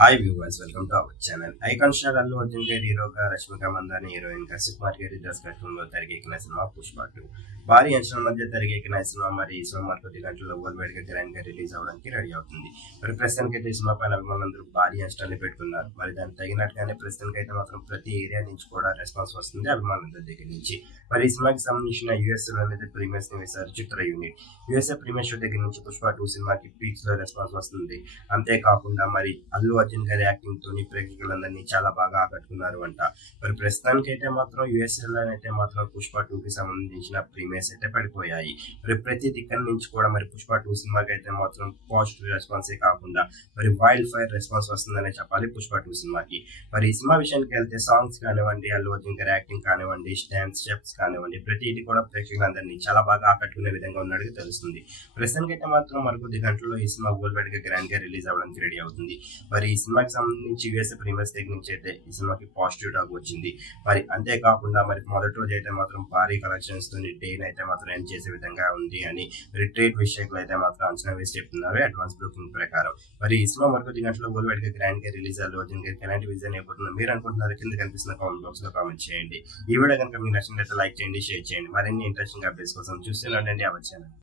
Hi viewers, welcome to our channel. Icon star Allu Arjun గారి హీరోగా, Rashmika Mamdani heroine గా, సుకుమార్ గారి దర్శకత్వంలో తెరకెక్కిన సినిమా పుష్ప 2. భారీ అంచనాల మధ్య తెరకెక్కిన ఈ సినిమా మరి ఈ సినిమా కొద్ది గంటల్లో వరల్డ్ వైడ్ గా గ్రాండ్ గా రిలీజ్ అవడానికి రెడీ అవుతుంది. మరి ప్రస్తుతానికి అయితే ఈ సినిమా పైన అభిమానులందరూ భారీ అంచనాలు పెట్టుకున్నారు. మరి దానికి తగినట్టుగానే ప్రస్తుతానికి అయితే మాత్రం ప్రతి ఏరియా నుంచి కూడా రెస్పాన్స్ వస్తుంది అభిమానులందరి దగ్గర నుంచి. మరి ఈ సినిమాకి సంబంధించిన యుఎస్ లో అనేది ప్రీమియర్స్ ని వేశారు చిత్ర యూనిట్. యుఎస్ఏ ప్రీమియర్ షో దగ్గర నుంచి పుష్ప 2 సినిమాకి పీక్స్ లో రెస్పాన్స్ వస్తుంది. అంతేకాకుండా మరి అల్లు అర్జున్ గారి యాక్టింగ్ తోని ప్రేక్షకులందరినీ చాలా బాగా ఆకట్టుకున్నారు అంట. మరి ప్రస్తుతానికి అయితే మాత్రం యుఎస్ఏలో అయితే మాత్రం పుష్ప 2 కి సంబంధించిన ప్రీమియర్స్ అయితే పడిపోయాయి. మరి ప్రతి దిక్కల నుంచి కూడా మరి పుష్ప 2 సినిమాకి అయితే మాత్రం పాజిటివ్ రెస్పాన్సే కాకుండా మరి వైల్డ్ ఫైర్ రెస్పాన్స్ వస్తుందనే చెప్పాలి పుష్ప 2 సినిమాకి. మరి ఈ సినిమా విషయానికి వెళ్తే సాంగ్స్ కానివ్వండి, అల్లు అర్జున్ గారి యాక్టింగ్ కానివ్వండి, డాన్స్ స్టెప్స్ కానివ్వండి, ప్రతిదీ కూడా ప్రేక్షకులందరినీ చాలా బాగా ఆకట్టుకునే విధంగా ఉన్నట్టుగా తెలుస్తుంది. ప్రస్తుతానికి అయితే మాత్రం మరికొద్ది గంటల్లో ఈ సినిమా వరల్డ్ వైడ్ గా గ్రాండ్ గా రిలీజ్ అవ్వడానికి రెడీ అవుతుంది. మరి ఈ సినిమాకి సంబంధించి యుఎస్ఏ ప్రీమియర్స్ దగ్గర నుంచి అయితే ఈ సినిమాకి పాజిటివ్ టాక్ వచ్చింది. మరి అంతేకాకుండా మరి మొదటి రోజు అయితే మాత్రం భారీ కలెక్షన్స్ తోని డేని అయితే మాత్రం ఎండ్ చేసే విధంగా ఉంది అని ట్రేడ్ విషయంలో అయితే మాత్రం అంచనా వేసి చెప్తున్నారు అడ్వాన్స్ బుకింగ్ ప్రకారం. మరి ఈ సినిమా మరికొద్ది గంటల్లో వరల్డ్ వైడ్ గా గ్రాండ్ గా రిలీజ్ అల్లు అర్జున్ గారికి ఎలాంటి విజన్ అయిపోతుందో మీరు అనుకుంటున్నారు కింద కనిపిస్తున్న కామెంట్ బాక్స్ లో కామెంట్ చేయండి. ఈ వీడియో కనుక మీకు నచ్చినట్లయితే లైక్ చేయండి, షేర్ చేయండి. మరిన్ని ఇంట్రెస్టింగ్ అప్డేట్స్ కోసం చూస్తూనే ఉండండి అవర్ ఛానల్.